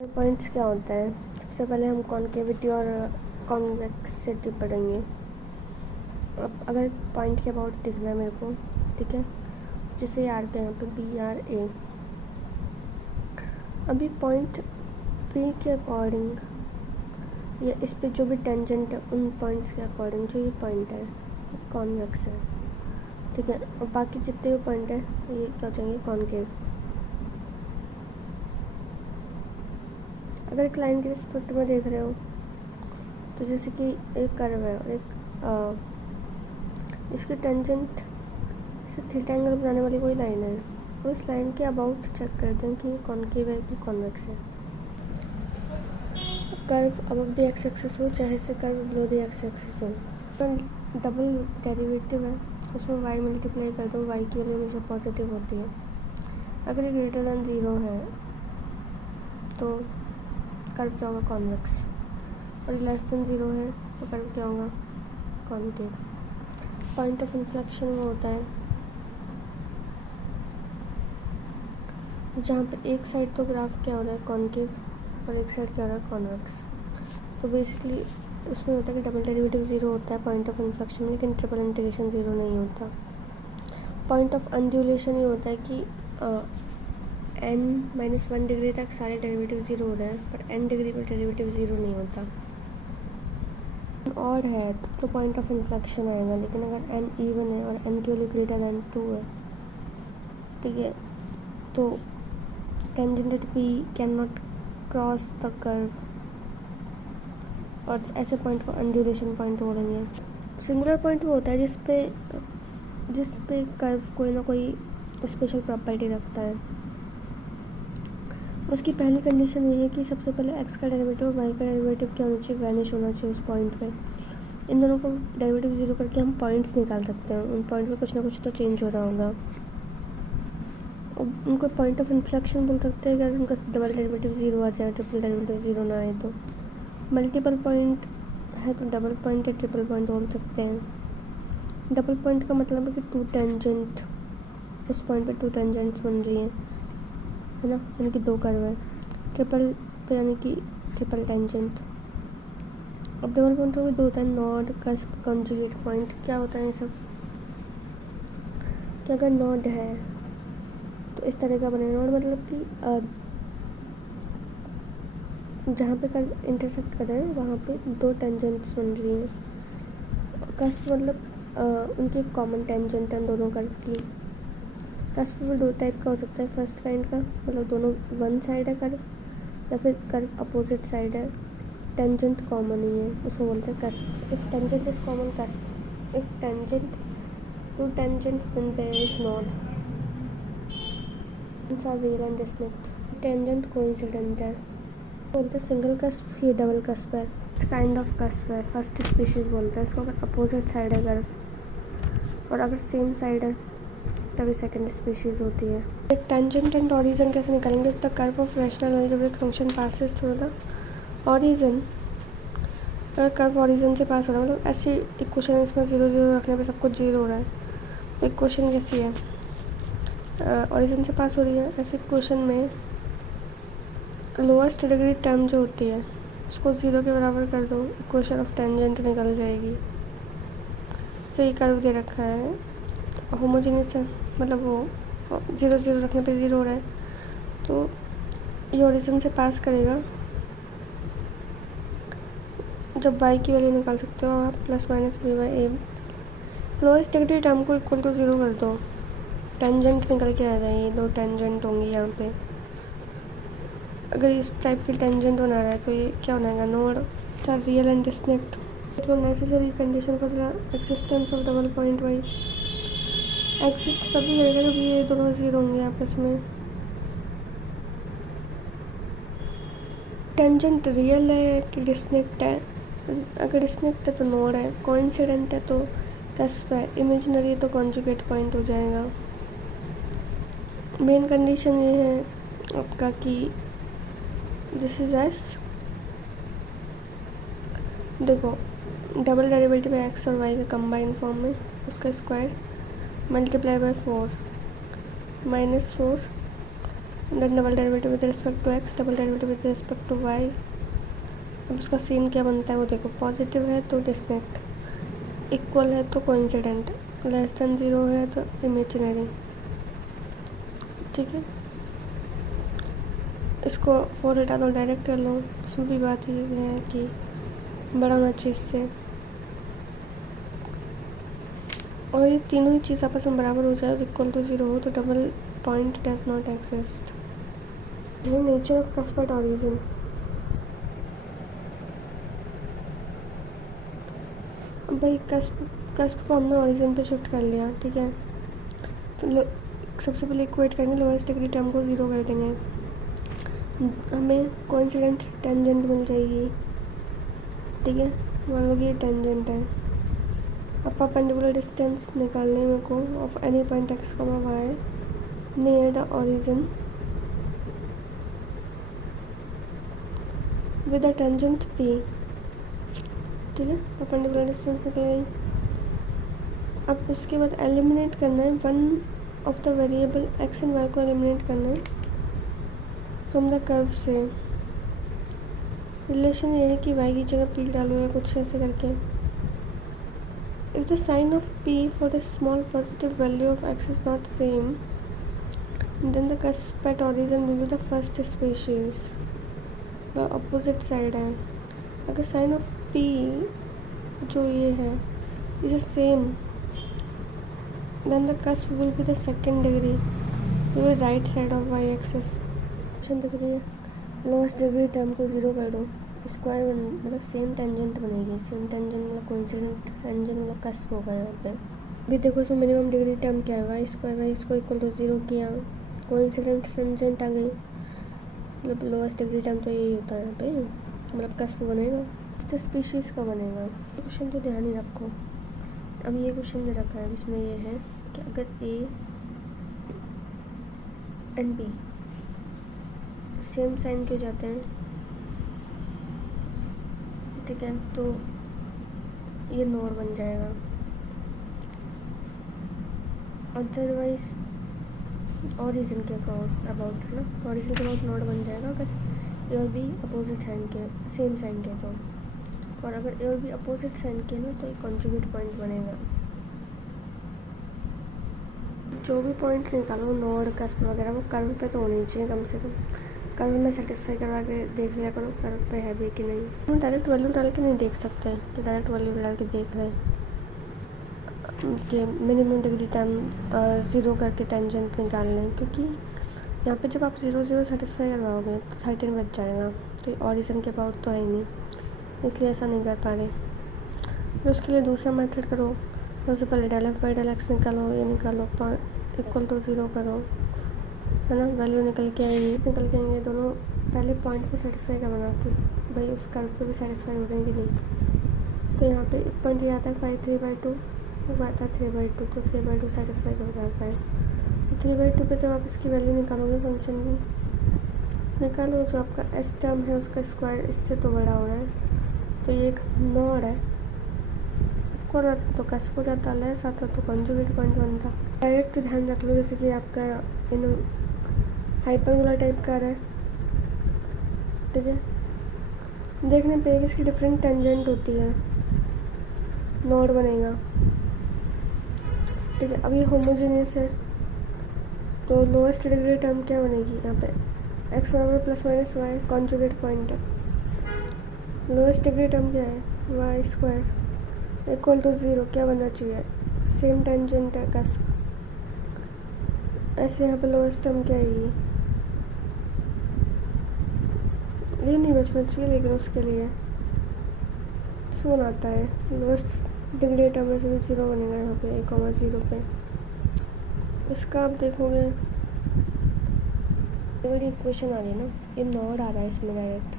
Points क्या होता है। सबसे पहले हम कॉन्केविटी और कॉन्वेक्सिटी पढ़ेंगे। अब अगर पॉइंट के अबाउट दिखना है मेरे को, ठीक है, जैसे यार के यहाँ पे BRA। अभी पॉइंट P के अकॉर्डिंग या इस पे जो भी टेंजेंट है उन पॉइंट्स के अकॉर्डिंग जो ये पॉइंट है कॉन्वेक्स है, ठीक है। और बाकी जितने भी पॉइंट है ये क्या हो जाएंगे, कॉन्केव। अगर एक लाइन के रिस्पेक्ट में देख रहे हो तो जैसे कि एक कर्व है और एक इसके टेंजेंट से थीटा एंगल बनाने वाली कोई लाइन है, और इस लाइन के अबाउट चेक करते हैं कि ये कॉन्केव है कि कॉन्वेक्स है। Curve above the x axis हो चाहे से curve below the x axis हो, डबल डेरिवेटिव है उसमें y मल्टीप्लाई कर दो, y की वैल्यू हमेशा पॉजिटिव होती है। अगर ये ग्रेटर दैन 0 है तो कर्व क्या होगा, कॉन्वेक्स, और लेस देन 0 है तो कर्व क्या होगा, कॉन्केव। पॉइंट ऑफ इन्फ्लेक्शन वो होता है जहाँ पे एक साइड तो ग्राफ क्या हो रहा है, कॉन्केव, और एक साइड क्या हो रहा है, कॉन्वेक्स। तो बेसिकली उसमें होता है कि डबल डेरिवेटिव 0 होता है पॉइंट ऑफ इन्फ्लेक्शन में, लेकिन ट्रिपल इंटीग्रेशन 0 नहीं होता। पॉइंट ऑफ अनड्यूलेशन ये होता है कि n-1 डिग्री तक सारे डेरिवेटिव 0 हो रहे हैं, पर n डिग्री पर डेरिवेटिव 0 नहीं होता। और है तो पॉइंट ऑफ इन्फ्लेक्शन आएगा, लेकिन अगर n इवन है और n की वैल्यू ग्रेटर दैन 2 है, ठीक है, तो tangent at P can not cross the curve, और ऐसे पॉइंट को अनड्यूलेशन पॉइंट बोलेंगे। सिंगुलर पॉइंट वो होता है जिस पे कर्व कोई ना कोई स्पेशल प्रॉपर्टी रखता है। उसकी पहली कंडीशन ये है कि सबसे पहले x का डेरिवेटिव और y का डेरिवेटिव क्या होना चाहिए, वैनिश होना चाहिए उस पॉइंट पे। इन दोनों को डेरिवेटिव 0 करके हम पॉइंट्स निकाल सकते हैं, उन पॉइंट पे कुछ ना कुछ तो चेंज हो रहा होगा। उनको पॉइंट ऑफ इन्फ्लेक्शन बोल सकते हैं अगर उनका डबल डेरिवेटिव 0 आ जाए, ट्रिपल डेरिवेटिव 0 ना आए तो। मल्टीपल पॉइंट है तो डबल पॉइंट या ट्रिपल पॉइंट बोल सकते हैं। डबल पॉइंट का मतलब है कि टू टेंजेंट, उस पॉइंट पे टू टेंजेंट्स बन रही हैं, है ना, यानी कि दो कर्व है। ट्रिपल पे यानी कि ट्रिपल टेंजेंट। अब डबल पॉइंट में भी दो होता है, नॉड, कस्प, कॉन्जुगेट पॉइंट। क्या होता है ये सब, कि अगर नॉड है तो इस तरह का बने। नॉड मतलब कि जहाँ पे कर्व इंटरसेक्ट कर रहे हैं वहाँ पे दो टेंजेंट्स बन रही हैं। कस्प मतलब उनकी कॉमन टेंजेंट है दोनों कर्व की। कस्प में दो टाइप का हो सकता है, फर्स्ट काइंड का मतलब दोनों वन साइड है कर्व, या फिर कर्व अपोजिट साइड है, टेंजेंट कॉमन ही है, उसको बोलते हैं cusp. If tangent is common, cusp. If tangent to tangent then there is node. Are real and distinct. Tangent coincident है, बोलते हैं सिंगल कस्प, ये डबल कस्प है, काइंड ऑफ कस्प है, फर्स्ट स्पीशीज बोलते हैं इसको। अगर अपोजिट साइड है कर्व और अगर सेम साइड है तभी सेकंड स्पीशीज होती है। एक टेंजेंट एंड ऑरिजिन कैसे निकालेंगे। The curve of rational algebraic function passes through the origin. अगर कर्व ऑरिजिन से पास हो रहा है, मतलब ऐसी इक्वेशन इसमें 0 0 रखने पे सब कुछ 0 हो रहा है, तो इक्वेशन कैसी है, ऑरिजिन से पास हो रही है। ऐसे इक्वेशन में लोएस्ट डिग्री टर्म जो होती है उसको 0 के बराबर कर दो, इक्वेशन ऑफ टेंजेंट निकल जाएगी। सही कर्व दे रखा है, होमोजीनियस है, मतलब वो 0 0 रखने पे 0 हो रहा है, तो ये ओरिजिन से पास करेगा। जब y की वैल्यू निकाल सकते हो आप, plus minus b/a। Lowest degree term को इक्वल टू 0 कर दो, टेंजेंट निकल के आ जाएगी, दो टेंजेंट होंगी यहाँ पे। अगर इस टाइप की टेंजेंट बना रहा है तो ये क्या बनाएगा, node. The real and distinct necessary condition for the existence of double point y exist तभी करेगा जब ये दोनों 0 होंगे आपस में। टेंजेंट रियल है कि डिस्टिंक्ट है। अगर डिस्टिंक्ट है तो नोड है, कोइंसिडेंट है तो कस्प है, इमेजिनरी है तो कॉन्जुगेट पॉइंट हो जाएगा। मेन कंडीशन ये है आपका कि दिस इज एस, देखो डबल डेरिवेटिव है एक्स और वाई का कंबाइन फॉर्म में, उसका square multiply by 4 -4 then double derivative with respect to x, double derivative with respect to y. अब उसका सीन क्या बनता है वो देखो, पॉजिटिव है तो डिस्टिंक्ट, इक्वल है तो कोइंसिडेंट, लेस देन 0 है तो इमेजिनरी। ठीक है, इसको फोर हटा दो, डायरेक्ट कर लो, उसमें भी बात ये है कि बड़ा होना चाहिए इससे, और ये तीनों ही चीज़ आपस में बराबर हो जाए और इक्वल टू 0 हो तो double point does not exist. ये nature of cusp at origin. भाई कस्प को हमने ऑरिजिन पे शिफ्ट कर लिया, ठीक है, तो सबसे पहले इक्वेट करेंगे, लोएस्ट डिग्री टर्म को 0 कर देंगे, हमें कोइंसिडेंट टेंजेंट मिल जाएगी। ठीक है, मान लो कि ये टेंजेंट है। अब परपेंडिकुलर डिस्टेंस निकालने मेरे को of any point x comma y near the origin with the tangent p. ठीक है, परपेंडिकुलर डिस्टेंस निकल गई। अब उसके बाद एलिमिनेट करना है one of the variable x and y को एलिमिनेट करना है फ्रॉम द कर्व से। रिलेशन ये है कि वाई की जगह पी डालो या कुछ ऐसे करके। If the sign of p for the small positive value of x is not same then the cusp at origin will be the first species. The opposite side है, अगर साइन ऑफ पी जो ये है is the same then the cusp will be the second degree, will be right side of y axis. Question देख रही है, lowest degree term को 0 कर दो, स्क्वायर मतलब सेम टेंजेंट बनेगी, सेम टेंजेंट मतलब कोइंसिडेंट टेंजेंट मतलब कस्प होगा यहाँ पे। अभी देखो इसमें मिनिमम डिग्री टर्म क्या है, वाई स्क्वायर, वाई इसको इक्वल टू 0 किया, कोइंसिडेंट टेंजेंट आ गई, मतलब लोएस्ट डिग्री टर्म तो यही होता है यहाँ पे, मतलब कस्प बनेगा। फर्स्ट स्पीशीज़ का बनेगा। क्वेश्चन तो ध्यान ही रखो, अब ये क्वेश्चन दे रखा है, इसमें ये है कि अगर a and b same sign के हो जाते हैं, ठीक है, तो ये नोड बन जाएगा। अदरवाइज ऑरिजिन के अबाउट है ना, ऑरिजिन के अबाउट नोड बन जाएगा अगर ए और बी अपोजिट साइन के, सेम साइन के तो, और अगर ए और बी अपोजिट साइन के ना तो एक कॉन्जुगेट पॉइंट बनेगा। जो भी पॉइंट निकालो नोड कस्प वगैरह वो कर्व पे तो होनी चाहिए कम से कम, कर्व में सेटिस्फाई करवा के देख लिया करो कर्व पे है भी कि नहीं। हम डायरेक्ट वैल्यू डाल के नहीं देख सकते, तो डायरेक्ट वैल्यू डाल के देख लें कि मिनिमम डिग्री टाइम 0 करके टेंजेंट निकाल लें, क्योंकि यहाँ पे जब आप 0 0 सेटिस्फाई करवाओगे तो 13 बच जाएगा, तो ऑरिजिन के अबाउट तो है ही नहीं, इसलिए ऐसा नहीं कर पा रहे। फिर उसके लिए दूसरा मेथड करो, सबसे पहले del f by del x निकालो, ये निकालो, इक्वल टू 0 करो, है ना, वैल्यू निकल के आएंगी, निकल के आएंगे दोनों। पहले पॉइंट पे सेटिस्फाई करवाना कि भाई उस कर्व पे भी सेटिस्फाई हो रहे हैं कि नहीं। तो यहाँ पे एक पॉइंट ये आता है 5 3/2, वो आता है 3/2, तो 3/2 सेटिस्फाई हो जाता है। 3/2 पे जब आप इसकी वैल्यू निकालोगे फंक्शन की, निकालो जो आपका एस टर्म है उसका स्क्वायर इससे तो बड़ा हो रहा है, तो ये एक नोड है, इक्वल आता तो कस्प हो जाता, लेस आता तो कंजुगेट पॉइंट बनता। डायरेक्ट ध्यान रख लो, जैसे कि आपका इन हाइपरबोला टाइप का है, ठीक है, देखने पे इसकी डिफरेंट टेंजेंट होती है, नोड बनेगा, ठीक है। अब ये होमोजेनियस है तो लोएस्ट डिग्री टर्म क्या बनेगी यहाँ पे, एक्स बराबर plus minus y conjugate point है, लोएस्ट डिग्री टर्म क्या है वाई स्क्वायर इक्वल टू 0, क्या बनना चाहिए, सेम टेंजेंट है कस्प, ऐसे यहाँ पे लोएस्ट टर्म क्या आएगी, ये नहीं बचना चाहिए, लेकिन उसके लिए फोन आता है लोएस्ट डिग्री टर्म में से भी 0 बनेगा यहाँ पे 1,0 पे। इसका आप देखोगे ये बड़ी इक्वेशन आ रही है ना, ये नोड आ रहा है इसमें डायरेक्ट,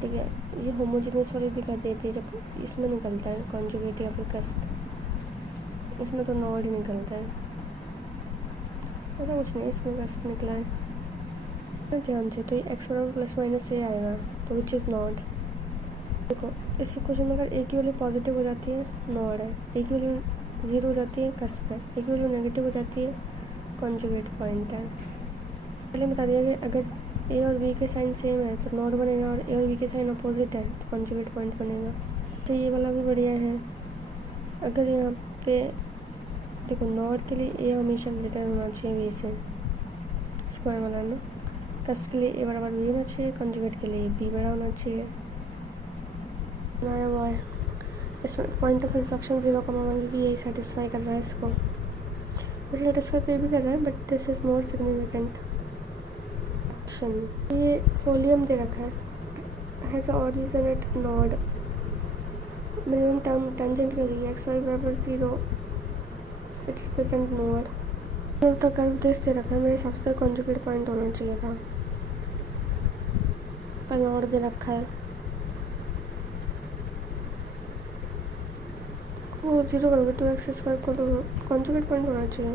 ठीक है, ये होमोजेनियस वाली दिखा देती है जब इसमें निकलता है कॉन्जुगेट या फिर कस्प, इसमें तो नोड ही निकलता है, ऐसा कुछ नहीं, इसमें कस्प निकला है ध्यान से, तो ये एक्स बराबर प्लस माइनस से आएगा, तो विच इज़ नॉट। देखो इस इक्वेशन में अगर ए की वैल्यू पॉजिटिव हो जाती है नॉड है, ए की वैल्यू 0 हो जाती है कस्प है, ए की वैल्यू नेगेटिव हो जाती है कॉन्जुगेट पॉइंट है। पहले बता दिया कि अगर ए और बी के साइन सेम है तो नॉट बनेगा, और ए और बी के साइन अपोजिट है तो कॉन्जुगेट पॉइंट बनेगा। तो ये वाला भी बढ़िया है। अगर यहाँ पे देखो नॉट के लिए ए हमेशा ग्रेटर होना चाहिए बी से, स्क्वायर वाला ना। कस्प के लिए ए बराबर बी होना चाहिए, कॉन्जुगेट के लिए बी बड़ा होना चाहिए। बनाया हुआ है इसमें पॉइंट ऑफ इन्फ्लेक्शन 0,1 भी यही सेटिस्फाई कर रहा है इसको। वैसे सेटिस्फाई पे भी कर रहा है but this is more significant. ये फोलियम दे रखा है, has origin at node, minimum term tangent के लिए एक्स वाई बराबर 0, इट रिप्रेजेंट नॉड। तो कर्व दिस दे रखा है, मेरे हिसाब से कॉन्जुगेट पॉइंट होना चाहिए था, पर नॉड दे रखा है। वो 0 करोगे तो एक्स स्क्वायर को कॉन्जुगेट पॉइंट होना चाहिए।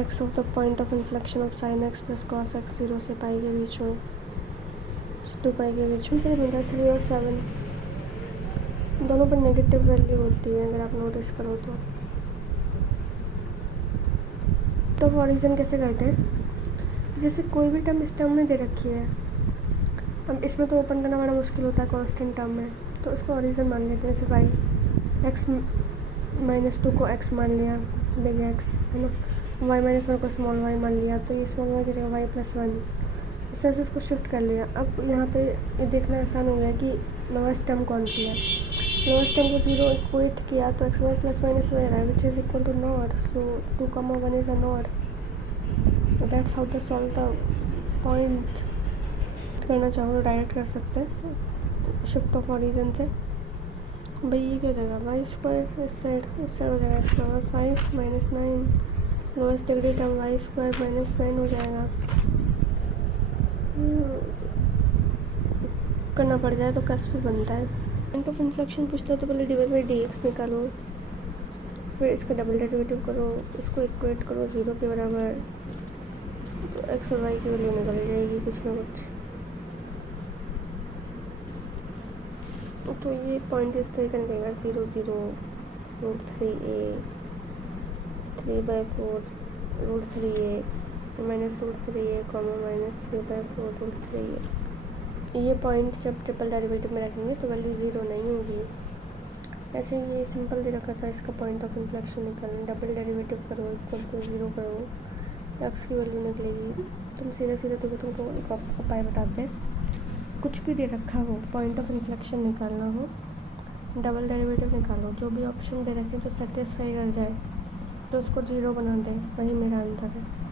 X of the point of inflection of sine x plus cos x 0 से पाई के बीच में, 2 पाई के बीच में से मिलता है 3 और 7 दोनों पर नेगेटिव वैल्यू होती है अगर आप नोटिस करो तो ऑरिजिन कैसे करते हैं, जैसे कोई भी टर्म इस टर्म में दे रखी है, अब इसमें तो ओपन करना बड़ा मुश्किल होता है कांस्टेंट टर्म में, तो उसको ऑरिजिन मान लेते हैं। जैसे वाई एक्स -2 को x मान लिया, बिग एक्स है ना, y-1 को स्मॉल y मान लिया, तो ये स्मॉल y की जगह y+1, इस तरह से इसको शिफ्ट कर लिया। अब यहाँ पे ये देखना आसान हो गया कि लोएस्ट टर्म कौन सी है। लोएस्ट टर्म को 0 इक्वेट किया तो x y + -y रहा है which is equal to naught, so 2,1 is a node. That's how to solve the point. करना चाहो तो डायरेक्ट कर सकते हैं शिफ्ट ऑफ ऑरिजिन से। भाई ये क्या जाएगा, वाई स्क्वायर इस साइड हो जाएगा, इसका 5 - 9 lowest degree term y square -9 हो जाएगा। करना पड़ जाए तो कस भी बनता है। पॉइंट ऑफ इन्फ्लेक्शन पूछता है तो पहले dy/dx निकालो, फिर इसका डबल डेरिवेटिव करो, इसको इक्वेट करो 0 के बराबर, तो एक्स और वाई की वैल्यू निकल जाएगी कुछ ना कुछ। तो ये पॉइंट इस तरह का निकलेगा 0 0 √3a 3/4 √3a -√3a, -3/4 √3a। ये पॉइंट जब ट्रिपल डेरिवेटिव में रखेंगे तो वैल्यू 0 नहीं होगी। ऐसे ये सिंपल दे रखा था, इसका पॉइंट ऑफ इन्फ्लेक्शन निकालना, डबल डेरिवेटिव करो इक्वल टू 0 करो, एक्स की वैल्यू निकलेगी। तुम सीधे सीधे तुमको एक उपाय बताते हैं, कुछ भी दे रखा हो, पॉइंट ऑफ इन्फ्लेक्शन निकालना हो, डबल डेरिवेटिव निकालो, जो भी ऑप्शन दे रखे जो सेटिस्फाई कर जाए तो उसको 0 बना दे, वही मेरा आंसर है।